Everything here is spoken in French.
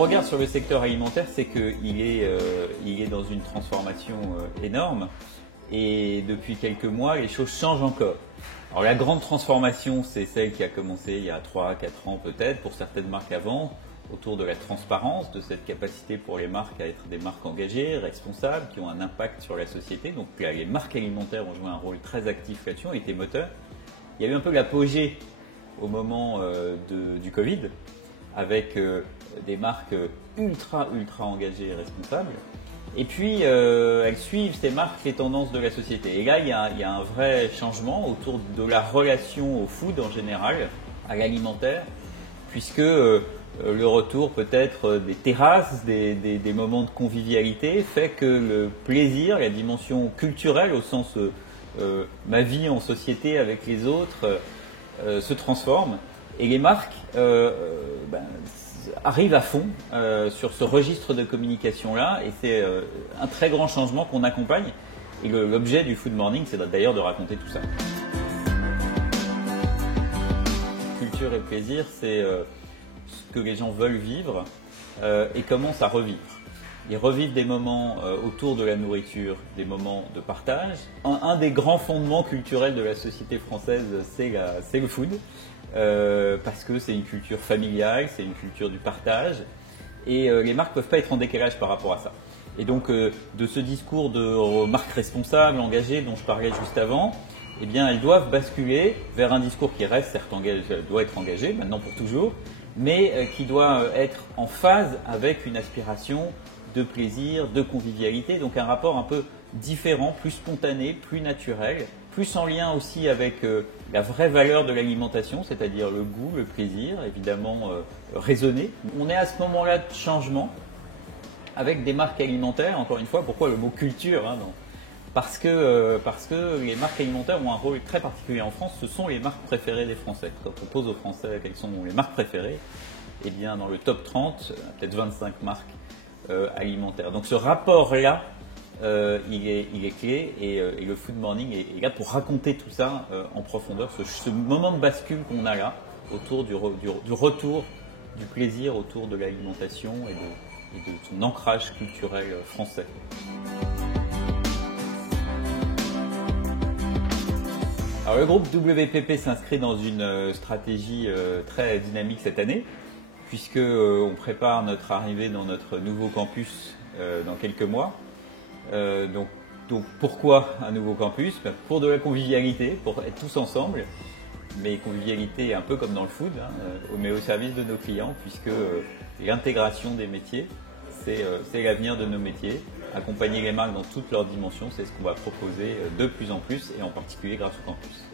regarde sur le secteur alimentaire, c'est qu'il est dans une transformation énorme et depuis quelques mois, les choses changent encore. Alors la grande transformation, c'est celle qui a commencé il y a 3-4 ans peut-être, pour certaines marques avant, autour de la transparence, de cette capacité pour les marques à être des marques engagées, responsables, qui ont un impact sur la société. Donc là, les marques alimentaires ont joué un rôle très actif là-dessus, ont été moteurs. Il y a eu un peu l'apogée au moment du Covid, avec des marques ultra engagées et responsables. Et puis, elles suivent ces marques les tendances de la société. Et là, il y a un vrai changement autour de la relation au food en général, à l'alimentaire, puisque le retour peut-être des terrasses, des moments de convivialité, fait que le plaisir, la dimension culturelle au sens ma vie en société avec les autres, se transforme. Et les marques arrive à fond sur ce registre de communication-là et c'est un très grand changement qu'on accompagne et l'objet du Food Morning, c'est d'ailleurs de raconter tout ça. Culture et plaisir, c'est ce que les gens veulent vivre et commencent à revivre. Ils revivent des moments autour de la nourriture, des moments de partage. Un des grands fondements culturels de la société française, c'est le food. Parce que c'est une culture familiale, c'est une culture du partage et les marques ne peuvent pas être en décalage par rapport à ça. Et donc de ce discours de marques responsables, engagées dont je parlais juste avant, eh bien elles doivent basculer vers un discours qui reste certes doit être engagé maintenant pour toujours, mais qui doit être en phase avec une aspiration de plaisir, de convivialité, donc un rapport un peu différent, plus spontané, plus naturel, plus en lien aussi avec la vraie valeur de l'alimentation, c'est-à-dire le goût, le plaisir, évidemment raisonné. On est à ce moment-là de changement avec des marques alimentaires, encore une fois, pourquoi le mot culture parce que les marques alimentaires ont un rôle très particulier en France, ce sont les marques préférées des Français. Quand on pose aux Français quelles sont les marques préférées, eh bien dans le top 30, peut-être 25 marques alimentaires. Donc ce rapport-là, il est clé et le Food Morning est là pour raconter tout ça en profondeur, ce moment de bascule qu'on a là autour du retour du plaisir autour de l'alimentation et de son ancrage culturel français. Alors le groupe WPP s'inscrit dans une stratégie très dynamique cette année, puisqu'on prépare notre arrivée dans notre nouveau campus dans quelques mois. Donc pourquoi un nouveau campus? Pour de la convivialité, pour être tous ensemble, mais convivialité un peu comme dans le food, mais au service de nos clients, puisque l'intégration des métiers, c'est l'avenir de nos métiers. Accompagner les marques dans toutes leurs dimensions, c'est ce qu'on va proposer de plus en plus et en particulier grâce au campus.